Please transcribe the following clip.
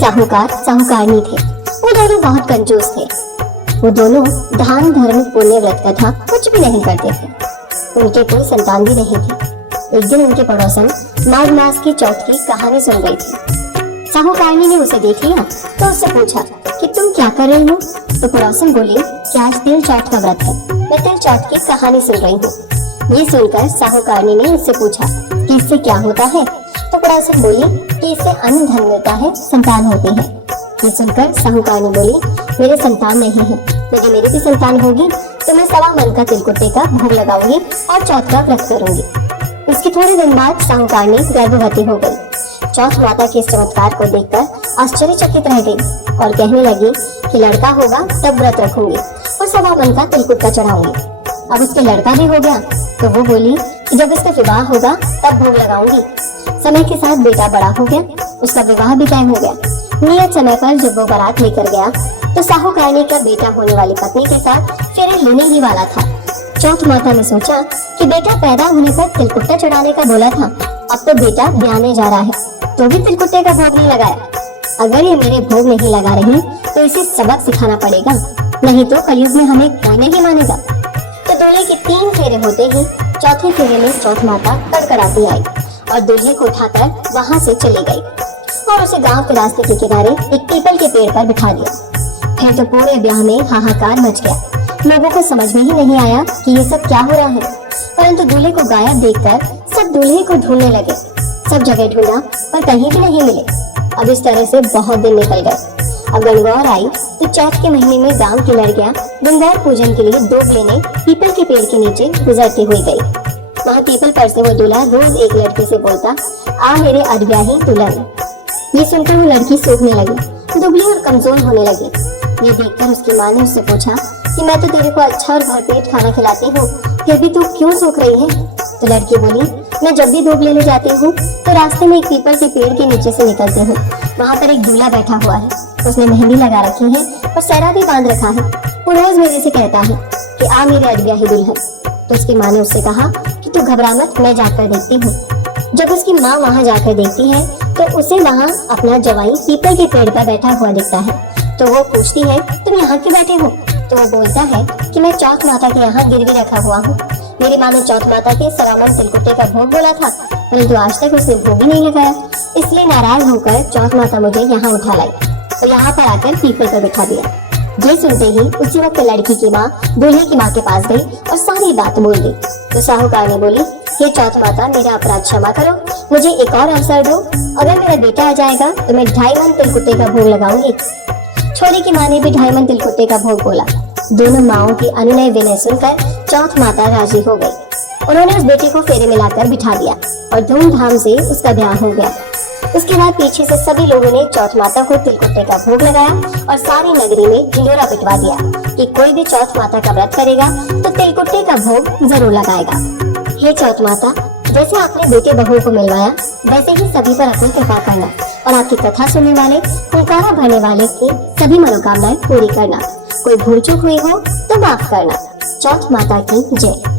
साहूकार साहूकारनी थे। वो दोनों बहुत कंजूस थे। वो दोनों दान धर्म पुण्य व्रत कथा कुछ भी नहीं करते थे। उनके कोई संतान भी नहीं थी। एक दिन उनके पड़ोसन माघ मास की चौथ की कहानी सुन रही थी। साहूकारनी ने उसे देख लिया तो उससे पूछा कि तुम क्या कर रही हो। तो पड़ोसन बोली कि आज तिल चौथ का व्रत है, मैं तिल चौथ की कहानी सुन रही हूँ। ये सुनकर साहूकारनी ने उससे पूछा कि इससे क्या होता है। तो पड़ोसन बोली कि इससे अन्न धन मिलता है, संतान होती है। ये सुनकर साहूकारनी बोली मेरे संतान नहीं है, यदि मेरी भी संतान होगी तो मैं 1.25 मन का तिलकुट्टे का भोग लगाऊंगी और चौथ का व्रत करूंगी। इसके थोड़े दिन बाद साहूकारनी गर्भवती हो गई। चौथ माता के इस चमत्कार को देखकर आश्चर्यचकित रह गई और कहने लगी कि लड़का होगा तब व्रत रखूंगी और 1.25 मन का तिलकुट्टा चढ़ाऊंगी। अब उसके लड़का भी हो गया तो वो बोली कि जब इसका विवाह होगा तब भोग लगाऊंगी। समय के साथ बेटा बड़ा हो गया, उसका विवाह भी तय हो गया। नियत समय पर जब वो बारात लेकर गया तो साहूकारनी का बेटा होने वाली पत्नी के साथ फेरे लेने ही वाला था। चौथ माता ने सोचा कि बेटा पैदा होने पर तिलकुट्टा चढ़ाने का बोला था, अब तो बेटा ब्याहने जा रहा है तो भी तिलकुट्टे का भोग नहीं लगाया। अगर ये मेरे भोग नहीं लगा रही तो इसे सबक सिखाना पड़ेगा, नहीं तो कलयुग में हमें कोई नहीं मानेगा। तो दूल्हे के 3 फेरे होते ही चौथे फेरे में चौथ माता कड़कड़ाती आई और दूल्हे को उठाकर वहाँ से चली गई और उसे गांव के रास्ते के किनारे एक पीपल के पेड़ पर बिठा दिया। फिर तो पूरे ब्याह में हाहाकार मच गया। लोगों को समझ में ही नहीं आया कि ये सब क्या हो रहा है, परंतु दूल्हे को गायब देखकर सब दूल्हे को ढूंढने लगे। सब जगह ढूंढा पर कहीं भी नहीं मिले। अब इस तरह से बहुत दिन निकल गए। अब गणगौर आई तो चौथ के महीने में गांव की लड़कियां गणगौर पूजन के लिए दूब लेने पीपल के पेड़ के नीचे गुजरती हुई गई। वहाँ पीपल पर से वो दूल्हा रोज एक लड़की से बोलता, आ मेरे अधब्याही दुल्हन। ये सुनकर वो लड़की सूखने लगी, दुबली और कमजोर होने लगी। ये देखकर उसकी माँ ने उससे पूछा कि मैं तो तेरे को अच्छा और भरपेट खाना खिलाती हूँ, फिर भी तू क्यों सूख रही है। तो लड़की बोली, मैं जब भी दूब लेने जाती हूँ तो रास्ते में एक पीपल के पेड़ के नीचे से निकलती हूँ। वहाँ पर एक दूल्हा बैठा हुआ है, उसने मेहंदी लगा रखी है और सेहरा भी बांध रखा है। वो रोज मेरे से कहता है कि आ मेरे अधब्याही दुल्हन। तो उसकी माँ ने उससे कहा कि तू घबरा मत, मैं जाकर देखती हूँ। जब उसकी माँ वहाँ जाकर देखती है तो उसे वहाँ अपना जवाई पीपल के पेड़ पर बैठा हुआ दिखता है। तो वो पूछती है, तुम यहाँ क्यों बैठे हो। तो वो बोलता है कि मैं चौथ माता के यहाँ गिरवी रखा हुआ हूँ। मेरी माँ ने चौथ माता के 1.25 मन तिलकुट्टे का भोग बोला था, परंतु आज तक उसने भोग ही नहीं लगाया। इसलिए नाराज होकर चौथ माता मुझे यहाँ उठा लाई और यहाँ पर आकर पीपल पर बिठा दिया। ये सुनते ही उसी वक्त लड़की की माँ दूल्हे की माँ के पास गई और सारी बात बोल दी। तो साहूकारनी बोली, हे चौथ माता, मेरा अपराध क्षमा करो, मुझे एक और अवसर दो। अगर मेरा बेटा आ जाएगा तो मैं 2.5 मन तिलकुट्टे का भोग लगाऊंगी। छोरी की माँ ने भी 2.5 मन तिलकुट्टे का भोग बोला। दोनों माओं की अनुनय विनय सुनकर चौथ माता राजी हो गई। उन्होंने उस बेटे को फेरे में लाकर बिठा दिया और धूमधाम से उसका ब्याह हो गया। उसके बाद पीछे से सभी लोगों ने चौथ माता को तिलकुट्टे का भोग लगाया और सारी नगरी में ढिंढोरा पिटवा दिया कि कोई भी चौथ माता का व्रत करेगा तो तिलकुट्टे का भोग जरूर लगाएगा। हे चौथ माता, जैसे आपने बेटे बहू को मिलवाया वैसे ही सभी पर अपनी कृपा करना और आपकी कथा सुनने वाले, हुंकारा भरने वाले की सभी मनोकामनाएं पूरी करना। कोई भूल चूक हुई हो तो माफ करना। चौथ माता की जय।